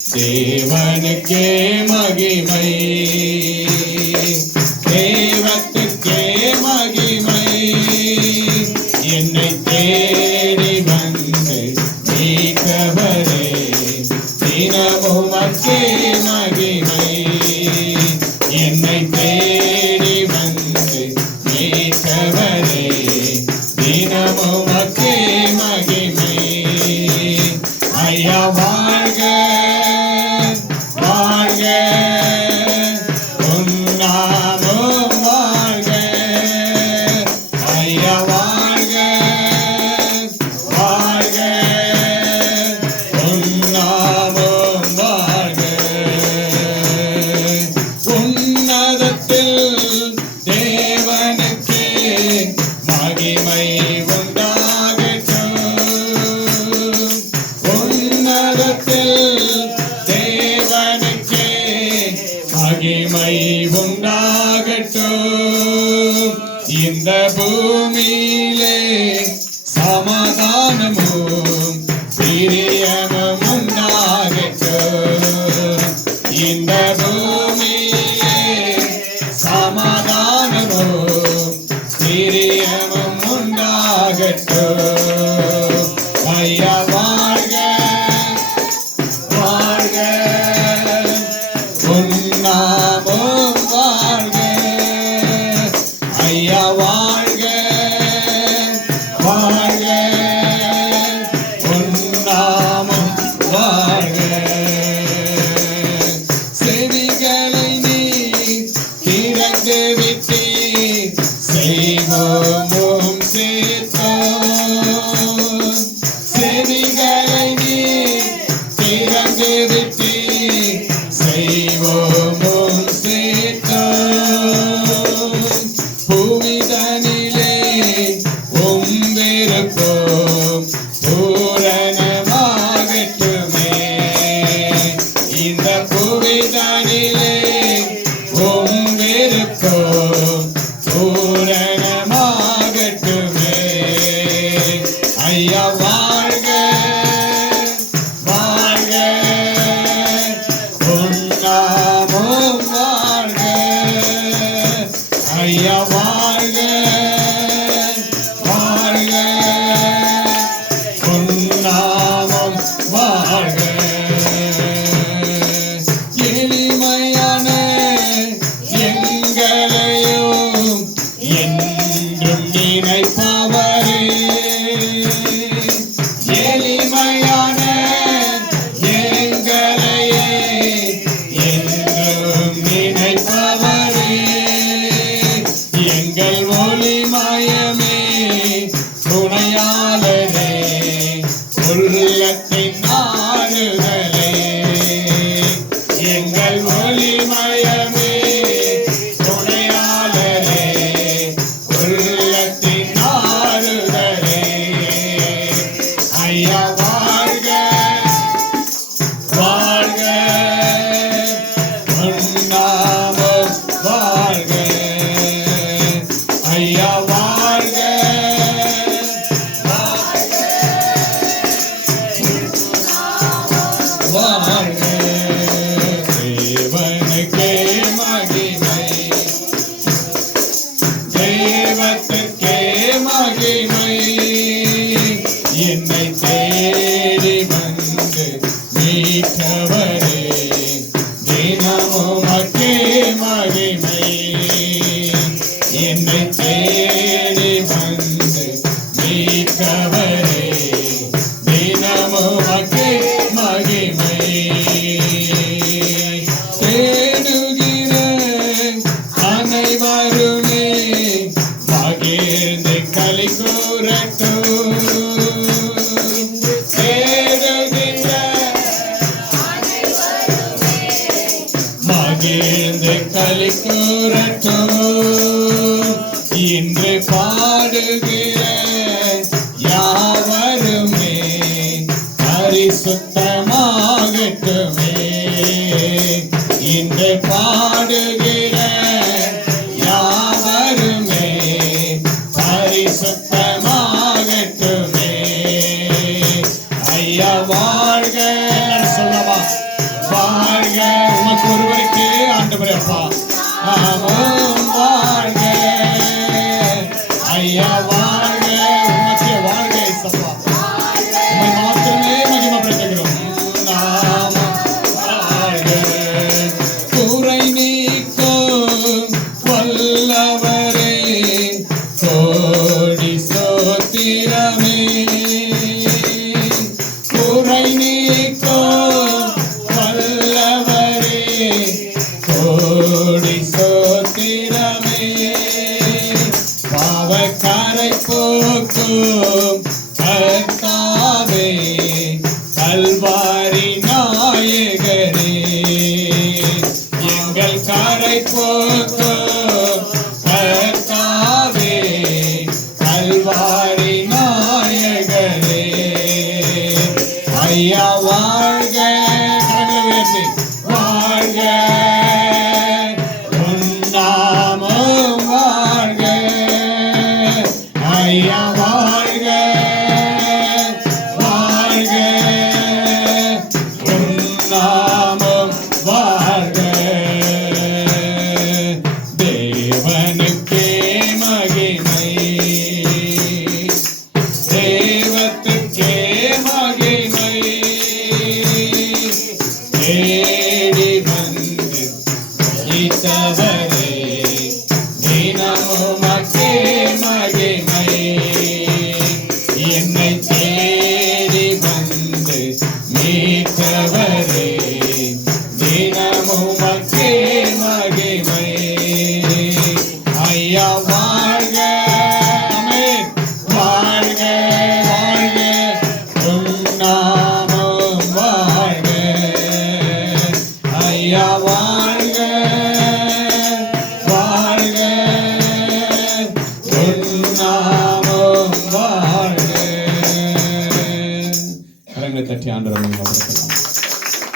தேவனுக்கே மகிமை, தேவத்துக்கே மகிமை. என்னை தேடி வந்து மீட்டவரே, தினமும் அக்கே மகிமை. என்னை தேடி வந்து மீட்டவரே, தினமும் அக்கே மகிமை. ஐயா வாழ்க வாழ்க, உன்னாமம் வாழ்க. ஐயா வாழ்க வாழ்க, உன்னாமம் வாழ்க. உன்னதத்தில் தேவனுக்கே மகிமை உண்டாகட்டும். உன்னதத்தில் தேவனுக்கே மகிமை உண்டாகட்டும். இந்த பூமியிலே சமாதானமும் பிரியமும் உண்டாகட்டும். இந்த பூமியிலே சமாதானமும் பிரியமும் உண்டாகட்டும். ஐயா வாழ்க வாழ்க, உன்னாமம் வாழ்க. ஐயா வாழ்க வாழ்க, உன்னாமம் வாழ்க. செடிகளை நீ திறந்து விட்டீர், செய்வோமும் சேர்த்தோம். செடிகளை நீ திறந்து விட்டீர், செய்வோமும் சேர்த்தோம். புவிதனிலே விருப்பம் பூரணமாகட்டுமே. இந்த புவிதனிலே விருப்பம் பூரணமாகட்டுமே. ஐயா வாழ்க வாழ்க, உன்னாமம் வாழ்க. ஐயா வாழ்க வாழ்க, உன்னாமம் வாழ்க. எளிமையான எங்களையும் என்றும் நினைப்பவரே, எளிமையான எங்களையே என்றும் நினைப்பவரே. எங்கள் ஒளிமயமே துணையாளரே, உள்ளத்தின் ஆறுதலே. எங்கள் ஒளிமயமே துணையாளரே, உள்ளத்தின் ஆறுதலே. ஐயா வாழ்க வாழ்க, உன்னாமம் வாழ்க. ஐயா வாழ்க வாழ்க. தேவனுக்கே மகிமை, தேவத்துக்கே மகிமை. என்னை தேடி வந்து மீட்டவரே, தினமும் அக்கே மகிமை. என்னை தேடி வந்து மீட்டவரே, தினமும் அக்கே மகிமை. தேடுகிற அனைவருமே மகிழ்ந்து களி கூறட்டும். தேடுகிற மகிழ்ந்து களி கூறட்டும். இன்று பாடுகிற யாவருமே பரிசுத்தமாகட்டுமே. இன்று பாடுகிற யாவருமே பரிசுத்தமாகட்டுமே. ஐயா வாழ்க சொல்லவா ஆண்டவரே அப்பா நாமும் வாழ்க ஐயா வாழ்க உமக்கே வாழ்க இயேசப்பா உம்மை மாத்திரமே மகிமைப்படுத்துகிறோம் நாமும் வாழ்க குறை நீக்கும் வல்லவரே கோடி ஸ்தோத்திரமே குறை நீக்கும் வல்லவரே கோடி ஸ்தோத்திரமே பாவக்கரை போக்கும் கர்த்தாவே கல்வாரி நாயகனே எங்கள் கரை போக்கும் கர்த்தாவே கல்வாரி நாயகனே ஐயா வாழ்க கரங்களை உயர்த்தி வாழ்க உன்னாமம் வாழ்க ஐயா வாழ்க வாழ்க உன்னாமம் வாழ்க தேவனுக்கே மகிமை தேவத்துக்கே மகிமை தேடி வந்து இத்தவரே தினமுமக்கே மகிமை என்னை தேடி வந்து மீட்டவரே தினமுமக்கே மகிமை ஐயா வாழ்க ஆமென் வாழ்க வாழ்க உன்னாமம் வாழ்க ஐயா வாழ்க வாழ்க உன்னாமம் வாழ்க கரங்களை தட்டி ஆண்டவரை